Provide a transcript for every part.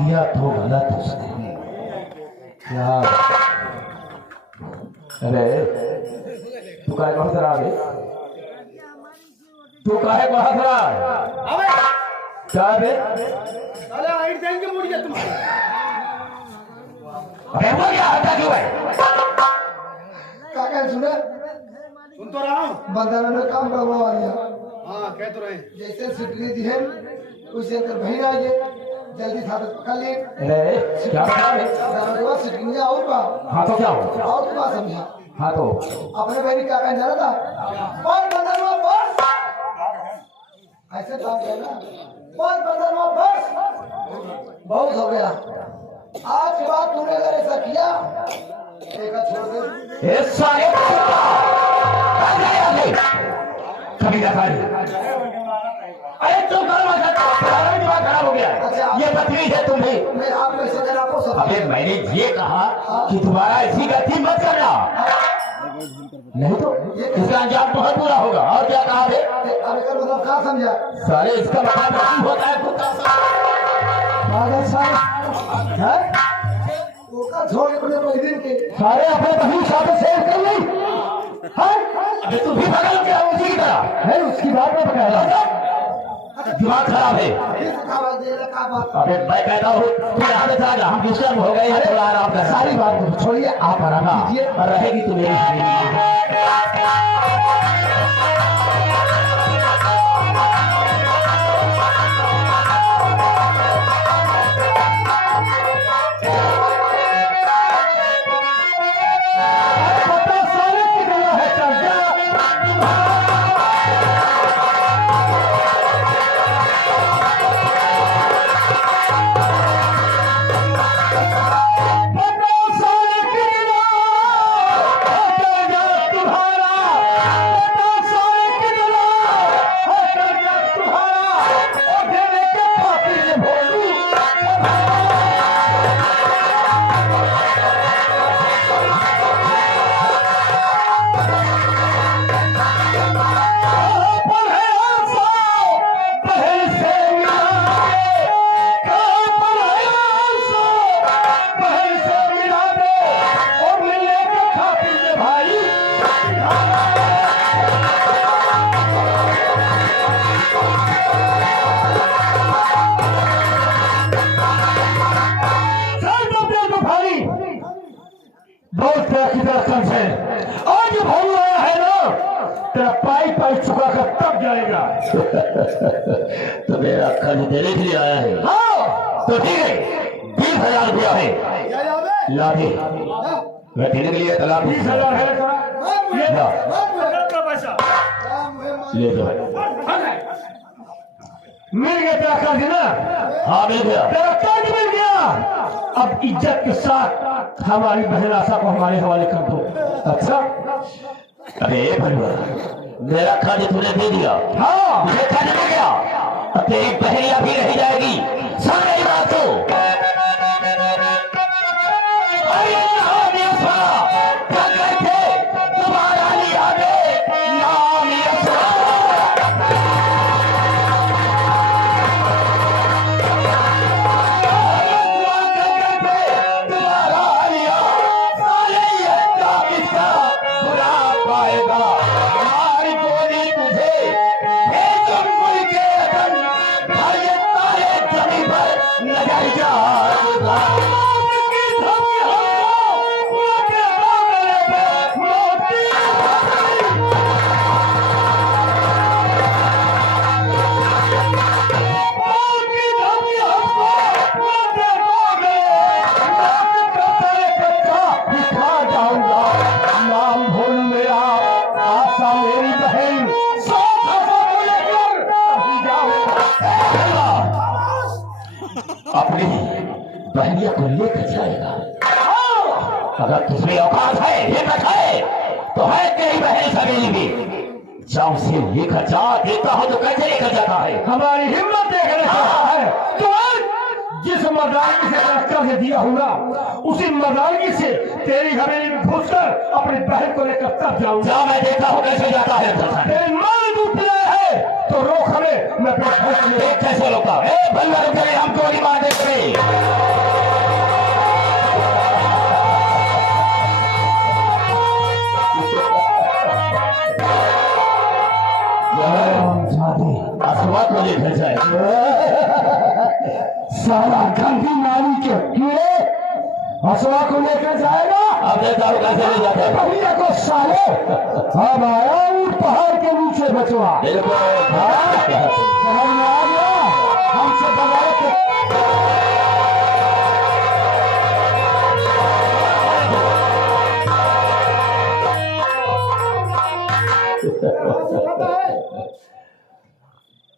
किया तो गलत उसने क्या। अरे तू काहे कहाँ से आ गई? तू काहे कहाँ से आ? क्या बे? अरे हाइट देंगे मुड़ गया तुम्हारे। अरे वो क्या हटा क्यों है? काका सुने सुन तो रहा हूँ। बंदर में काम करवा दिया। हाँ कह तो रहे। जैसे सिकरी दी है उसे अंदर बहिर आइए जल्दी था पकड़ लिए। अरे क्या बता रहे? दरवाजा सिकरी और का। हाँ तो क्या हो? और तो बात समझा। हाँ तो अपने बहनी क्या कहना जाना था? कौन बंदर हुआ बस? ऐसे काम करना। कौन बंदर हुआ बस? बहुत हो गया। आज के बाद तूने अगर ऐसा किया एक छोड़ दे। ये सारे कभी देखा नहीं। अरे तुम करो तुम्हारा दिमाग खराब हो गया है। ये तकलीफ है तुम्हें। मैं आप कैसे कर आपको सब। अबे मैंने ये कहा कि तुम्हारा ऐसी गलती मत करना, नहीं तो इसका अंजाम बहुत बुरा होगा। और क्या कहा बे? अरे कर मतलब कहाँ समझा? सारे इसका मतलब नहीं होता है कुत्ता छोड़ अपने दिन के सारे अपने बहू साथ सेव कर ली। अबे तू भी बगल के उसी की तरह है, उसकी बात में कह रहा दिमाग खराब है। अबे मैं कहता हूँ तू यहाँ पे जा, हम डिस्टर्ब हो गए हैं, थोड़ा आराम कर। सारी बात छोड़िए, आप आराम कीजिए और रहेगी तो मेरी। आज भाई आया है ना, तेरा पाई पाई चुका कर तब जाएगा। तो मेरा खर्च देने के लिए आया है? हाँ तो ठीक है, 20,000 रुपया है। ला दे, मैं देने के लिए तलाक 20,000 है। ले दो, मिल गया तेरा कर्ज ना? हाँ मिल गया, तेरा कर्ज मिल गया। अब इज्जत के साथ हमारी बहन आशा को हमारे हवाले कर दो। अच्छा? अरे भैया मेरा कर्ज तूने दे दिया। हाँ मुझे कर्ज मिल गया, अब तेरी बहनिया भी रह जाएगी। सारी बात तो अपनी बहनिया को लेकर जाएगा। अगर तुझमें औकात है लेकर जाए तो है तेरी बहन सगेली भी। जाओ से लेकर जा, देता हो तो कैसे लेकर जाता है? हमारी हिम्मत देखने है। तो जिस मर्दानगी से कर्ज दिया होगा उसी मर्दानगी से तेरी हवेली में घुसकर अपनी बहन को लेकर तब जाऊंगा। जा मैं देखता हूँ कैसे जाता है। तेरे मन टूट रहे हैं तो रोक हमें, मैं कैसे रोका? हमको नहीं मार दे। साला गंदी नाली के कीड़े हसुआ को लेकर जाएगा। अब देखता हूँ कैसे ले जाते हैं। भैया को साले अब आया ऊंट पहाड़ के नीचे बचवा। बिल्कुल समझ में आ गया हमसे बगावत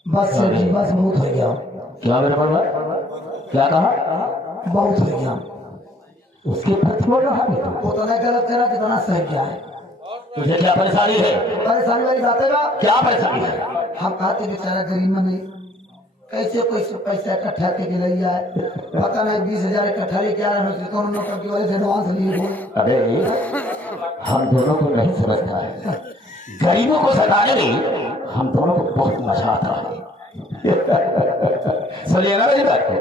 बस सेठ जी बस बहुत हो गया। क्या मेरे पर क्या कहा? बहुत हो गया। उसके प्रति बोल रहा है तू? वो तो नहीं गलत करा कितना सही क्या है। तुझे क्या परेशानी है? परेशानी वाली बात है ना। क्या परेशानी है? हम कहते बेचारा गरीब में नहीं कैसे कैसे पैसा इकट्ठा करके ले आए। पता नहीं 20,000 इकट्ठा लेके आ रहे हैं कौन नौकर की वजह से एडवांस लिए बोल। अरे हम दोनों को नहीं समझता है। गरीबों को सताने में हम दोनों को बहुत मजा आता है। सुनिए ना मेरी बात को।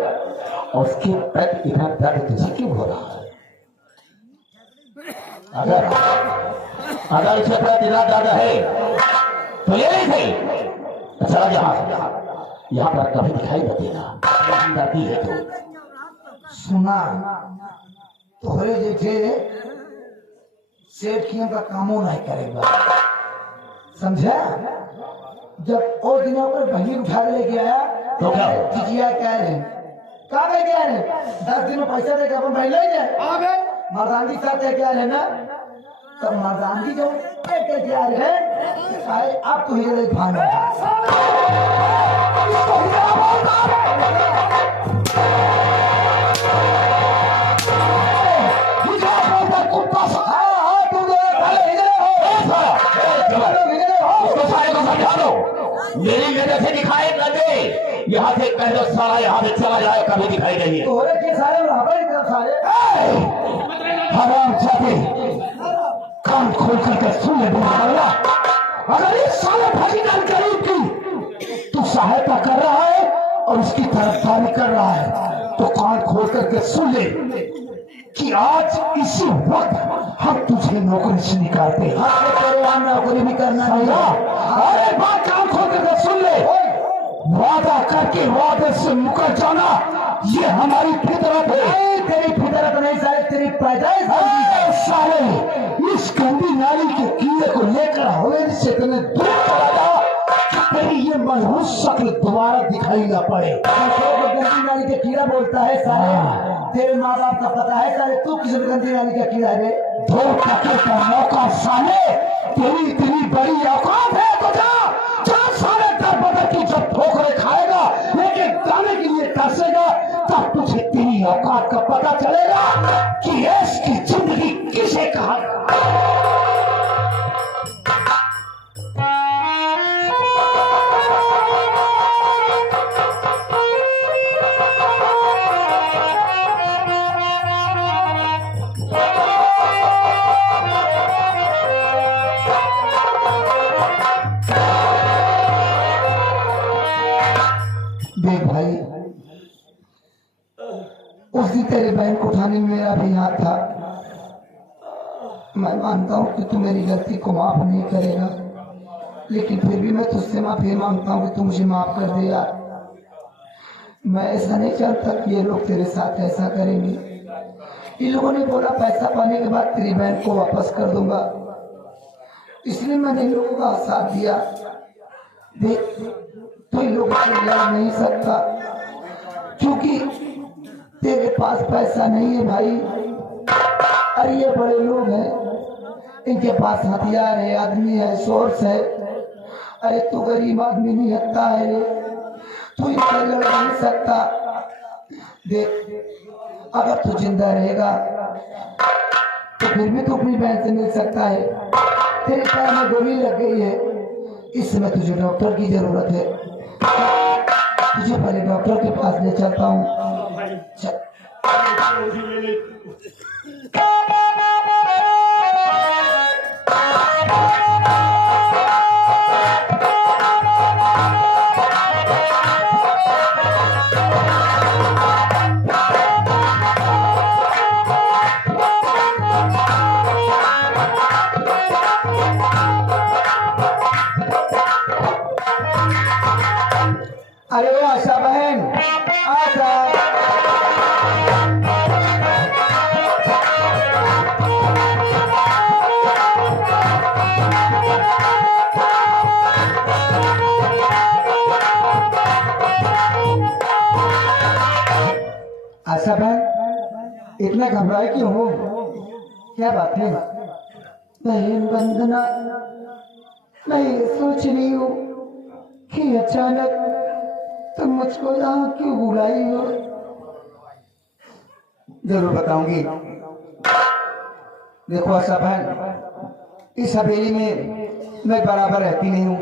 और उसके प्रति इतना दर्द तुझे क्यों हो रहा है? अगर उसे प्रति इतना दर्द है तो ये नहीं थे। चला यहाँ पर कभी दिखाई न देना। दर्दी है तो सुना तोहरे जैसे सेठ की का कामों नहीं करेगा समझा। जब और दिनों पर बहनी उठा के लेके आया तो क्या हो? चिचिया कह रहे कहा कह के आ रहे 10 दिन में पैसा देकर अपन बहन ले जाए। मर्दानगी साथ है क्या रहे ना तब मर्दानगी जो क्या आ रहे हैं आपको ही भान मेरी वजह से दिखाई न दे। यहाँ से कह दो सारा यहाँ से चला जाए कभी दिखाई नहीं है। तोहरे के सारे सारे हराम जाते कान खोल करके सुन ले बोला। अगर इस साले भजीगर गरीब की तू सहायता कर रहा है और उसकी तरफदारी कर रहा है तो कान खोल करके सुन ले कि आज इसी वक्त हम तुझे नौकरी से निकालते हैं। नौकरी भी करना नहीं। अरे बात कान खोल करके सुन ले। वादा करके वादे से मुकर जाना ये हमारी फितरत है। तेरी फितरत नहीं साले तेरी पैदाइश है। साले इस गंदी नाली के कीड़े को लेकर हवेली से इतने दूर चला जा कि तेरी ये मनहूस शक्ल दोबारा दिखाई ना पड़े। गंदी नाली के कीड़ा बोलता है साले। तेरे माँ बाप का पता है साले तू किस गंदी नाली का कीड़ा है। दो टके का मौका साले तेरी इतनी बड़ी औकात है तो जा साले दर बदर की जब ठोकरे खाएगा लेकिन गाने के लिए तरसेगा तब तुझे तेरी औकात का पता चलेगा कि ऐश की जिंदगी किसे कहा। देख भाई उस दिन तेरे बहन को उठाने में मेरा भी हाथ था। मैं मानता हूँ कि तू मेरी गलती को माफ नहीं करेगा लेकिन फिर भी मैं तुझसे माफी मांगता हूँ कि तू मुझे माफ कर दे यार। मैं ऐसा नहीं चाहता कि ये लोग तेरे साथ ऐसा करेंगे। इन लोगों ने बोला पैसा पाने के बाद तेरी बहन को वापस कर दूंगा इसलिए मैंने इन लोगों का साथ दिया। देख तो इन लोगों से लड़ नहीं सकता क्योंकि तेरे पास पैसा नहीं है भाई। अरे ये बड़े लोग हैं इनके पास हथियार है आदमी है सोर्स है। अरे तू गरीब आदमी नहीं हत्ता है तू इनसे लड़ नहीं सकता। देख अगर तू जिंदा रहेगा तो फिर भी तू अपनी बहन से मिल सकता है। तेरे पैर में गोली लग गई है इस समय तुझे डॉक्टर की जरूरत है। तुझे पहले डॉक्टर के पास ले चलता हूँ। अरे आशा बहन आशा आशा भाई इतना घबराए क्यों हो? क्या बात है? बहन वंदना, मैं ये सोच रही हूँ कि अचानक तुम मुझको यहाँ क्यों बुलाई हो? जरूर बताऊंगी। देखो आशा बहन, इस हवेली में मैं बराबर रहती नहीं हूँ,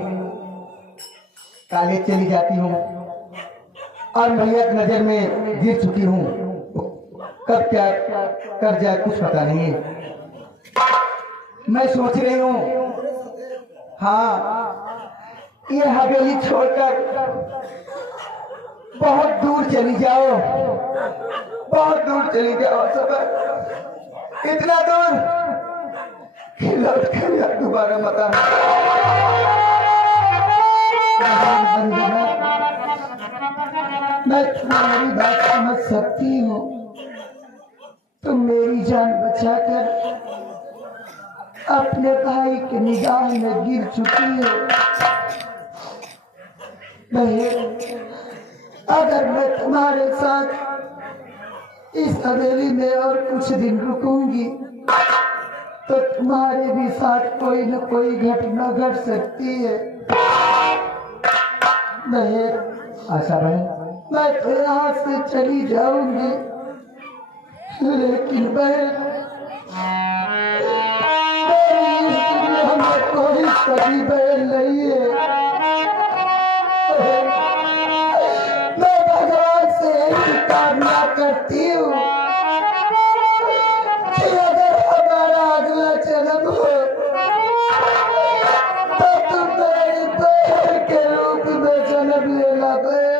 कॉलेज चली जाती हूँ और मैया की नजर में गिर चुकी हूँ। कब क्या कर जाए कुछ पता नहीं। मैं सोच रही हूँ, हाँ, ये हवेली छोड़कर बहुत दूर चली जाओ, बहुत दूर चली जाओ सब, इतना दूर कि लौट कर यार दोबारा मत आना। मैं तुम्हारी बात समझ सकती हूँ, तुम मेरी जान बचाकर अपने भाई की निगाह में गिर चुकी हो। बहन, अगर मैं तुम्हारे साथ इस हवेली में और कुछ दिन रुकूंगी तो तुम्हारे भी साथ कोई न कोई घटना घट सकती है। बहन, आशा बहन, मैं तो यहाँ से चली जाऊंगी, लेकिन बहन हमें कोई सभी बहन नहीं है। मैं भगवान से यही कामना करती हूँ कि अगर हमारा अगला जन्म हो तो तुम मेरी बहन के रूप में जन्म लेना। बहन,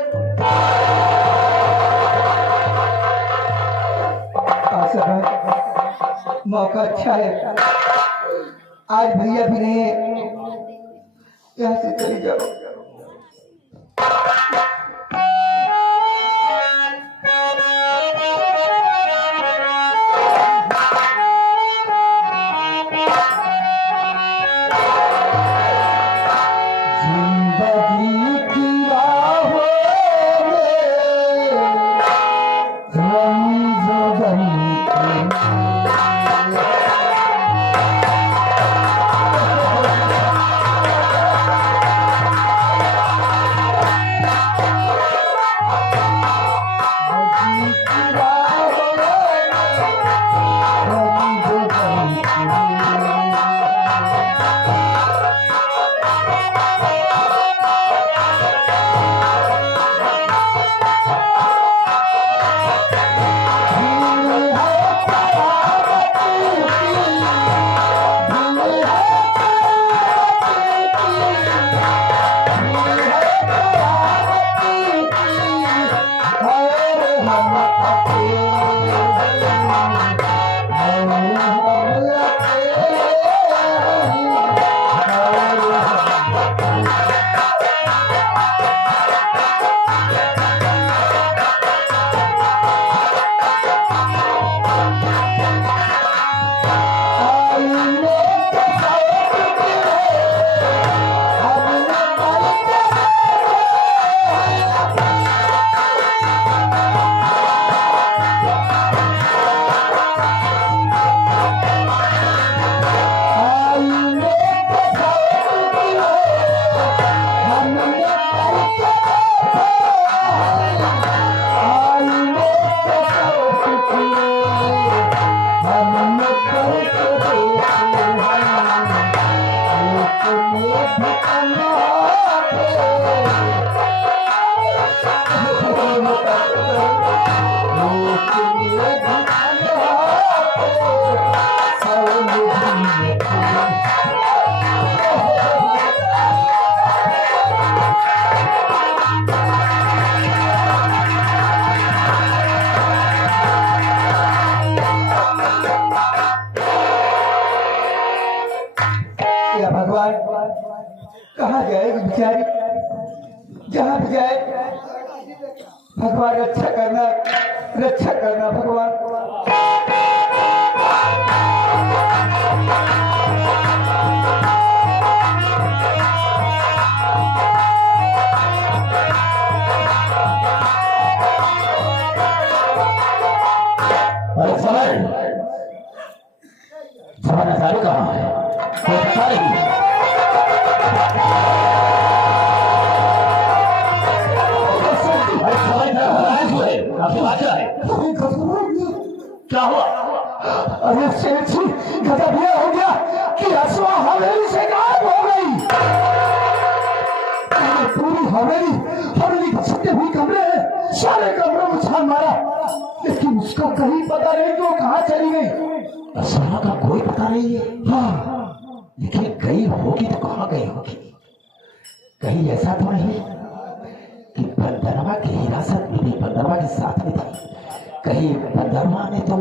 मौका अच्छा है, आज भैया भी नहीं है, यहाँ से चली जाओ। कहाँ जाएगी बेचारी, जहाँ भी जाए भगवान रक्षा करना भगवान। क्या हुआ? अरे सेठ जी, गजब ये हो गया कि असवा हवेली से गायब हो गई। पूरी हवेली के छुट्टे हुई कमरे हैं, सारे कमरों में छान मारा, लेकिन उसको कहीं पता नहीं कि वो कहाँ चली गई। असवा का कोई पता नहीं है। हाँ, लेकिन गई होगी तो कहाँ गई होगी? कहीं ऐसा तो नहीं कि बंदरवा की हिरासत में भी, बंदरवा के साथ में थी? कहीं बंदरवा ने तो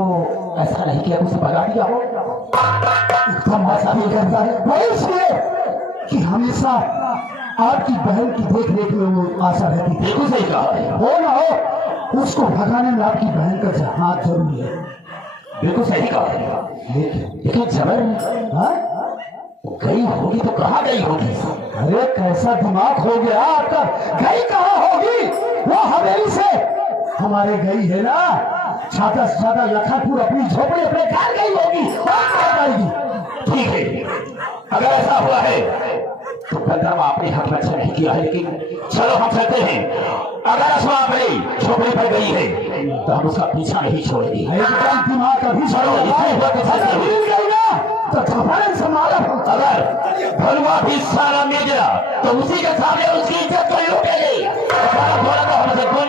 ऐसा नहीं किया, उसे भगा दिया हो? एकदम ऐसा नहीं करता है। वही इसलिए कि हमेशा आपकी बहन की देख रेख में वो आशा रहती थी। बिल्कुल सही कहा है। हो ना हो, उसको भगाने में आपकी बहन का हाथ जरूरी है। बिल्कुल सही कहा है। लेकिन जबर हाँ? गई होगी तो कहाँ गई होगी? अरे कैसा दिमाग हो गया आपका? गई कहाँ होगी? वो हवेली से हमारे गई है ना, छाता से छाता लखनपुर अपनी झोपड़ी अपने घर गई होगी, और कहाँ जाएगी? ठीक है, अगर ऐसा हुआ है तो बंदरवा अपने हक में अच्छा नहीं किया है, लेकिन चलो हम चलते हैं। अगर असवा अपनी झोपड़ी पर गई है तो हम उसका पीछा नहीं छोड़ेंगे। एकदम दिमाग अभी चलो, इसे हुआ तो चलते हैं। मिल गई ना तो खबर संभाला। अगर भलवा भी सारा मिल गया तो उसी के सामने उसकी इज्जत को लूटेगी। सारा थोड़ा तो हमसे कोई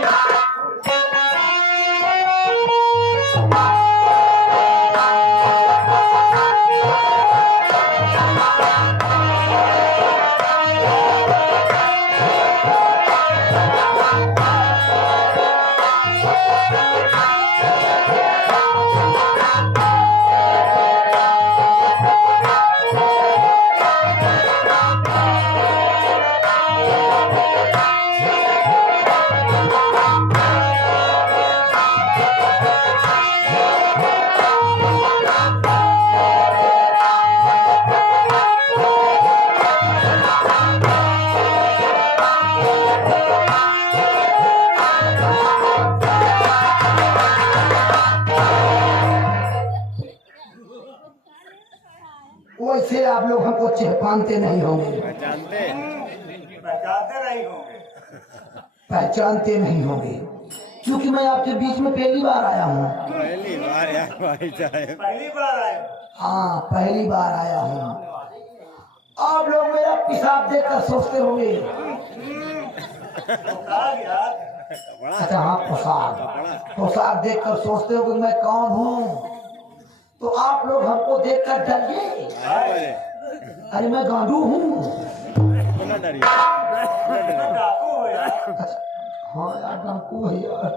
वैसे आप लोग हमको पहचानते नहीं होंगे, पहचानते नहीं होंगे, क्योंकि मैं आपके बीच में पहली बार आया हूँ। पहली बार यार भाई साहब, पहली बार आए। हाँ, पहली बार आया हूँ। आप लोग मेरा पेशाब देखकर सोचते होंगे, अच्छा हाँ, पोशाक देखकर सोचते हो कि मैं कौन हूँ। तो आप लोग हमको देखकर डरिए। अरे मैं गांडू हूँ। हाँ यार, डाकू है यार,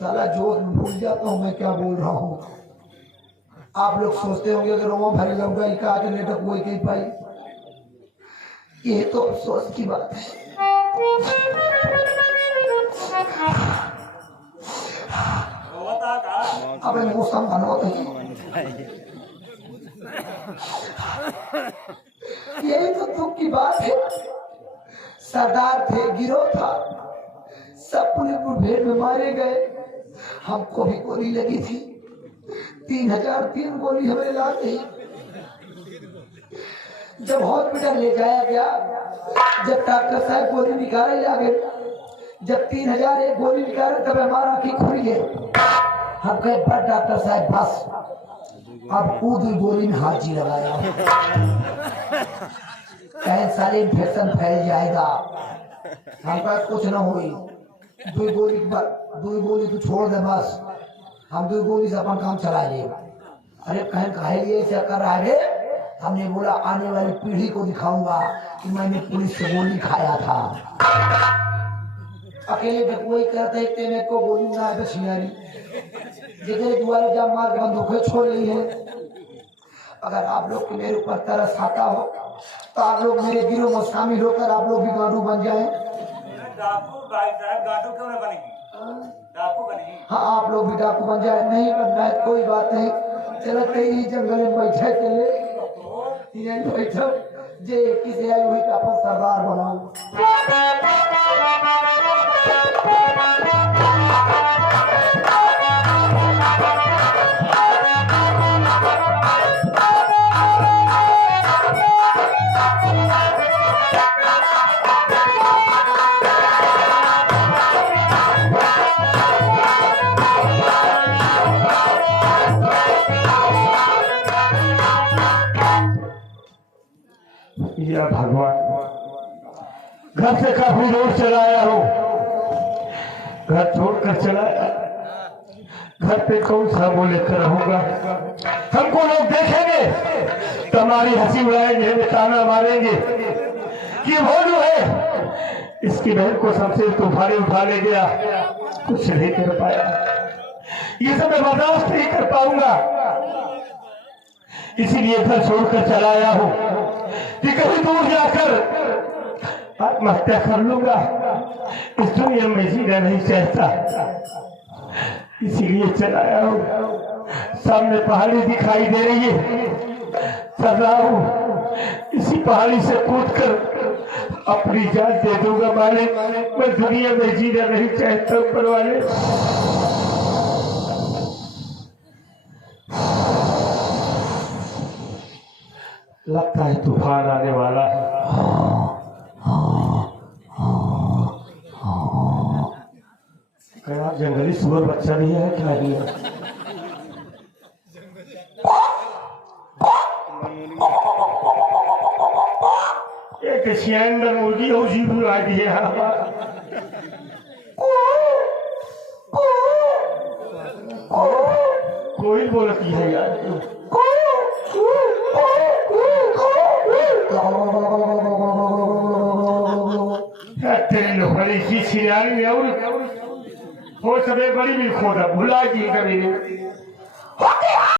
साला जोश में भूल जाता हूँ मैं क्या बोल रहा हूँ। आप लोग सोचते होंगे कि रोमा भरी लौका ही का नेटक वो कहीं पाई। ये तो अफसोस की बात है। अब मौसम बनवा यही तो दुख की बात है। सरदार थे, गिरोह था, सब पुलिस मुठभेड़ में मारे गए। हमको भी गोली लगी थी, 3003 गोली हमें ला गई। जब हॉस्पिटल ले जाया गया, जब डॉक्टर साहब गोली निकाले ला गए, जब 3001 गोली निकाले तब हमारा आंखें खुल गए। हम कहे बस डॉक्टर साहब बस, अब कूद गोली में हाथ जी लगाया, कहीं सारे इन्फेक्शन फैल जाएगा। हम कहे कुछ ना हुई, दो गोली तू छोड़ दे बस, हम 2 गोली से अपन काम चला ले। अरे कहीं कहे लिए ऐसा कर रहा है। हमने बोला आने वाली पीढ़ी को दिखाऊंगा कि मैंने पुलिस से गोली खाया था। अकेले डकुआ करते मेरे को गोली ना है बछियारी जगह दुआरे जा मार बंदूकें छोड़ ली है। अगर आप लोग के मेरे ऊपर तरस आता हो तो आप लोग मेरे गिरोह में शामिल होकर आप लोग भी गांडू बन जाए। डाकू भाई साहब, डाकू क्यों नहीं बनेगी? डाकू बनेगी। हाँ, आप लोग भी डाकू बन जाए। नहीं बनना है कोई बात नहीं, चलते ही जंगल में बैठे चले, यही बैठो जे किसी आई हुई का अपन सरदार बनाओ। या भगवान, घर से काफी दूर चला आया हूँ, घर छोड़कर चला आया। घर पे कौन सा मुंह लेकर रहूंगा? हमको लोग देखेंगे तो हमारी हंसी उड़ाएंगे, हमें ताना मारेंगे कि वो जो है इसकी बहन को सबसे तूफानी उठा ले गया, कुछ नहीं कर पाया। ये सब मैं बर्दाश्त नहीं कर पाऊंगा, इसीलिए घर छोड़कर चला आया हूँ कि कहीं दूर जाकर आत्महत्या कर लूंगा। इस दुनिया में जीना नहीं चाहता, इसीलिए चला आया हूँ। सामने पहाड़ी दिखाई दे रही है, चल रहा हूँ, इसी पहाड़ी से कूदकर अपनी जान दे दूंगा मालिक। मैं दुनिया में जीना नहीं चाहता ऊपर वाले। लगता है तूफान आने वाला है। क्या जंगली सुअर बच्चा भी है क्या? नहीं है। एक सियांडर मुर्गी हो जी भी आ गई है। कोई बोलती है यार, तेरी लोहड़ी की सियानी में और वो सबे बड़ी भी खोदा भुला की कभी